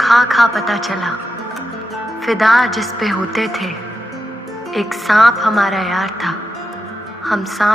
खा खा पता चला, फिदा जिस पे होते थे। एक सांप हमारा यार था, हम सांप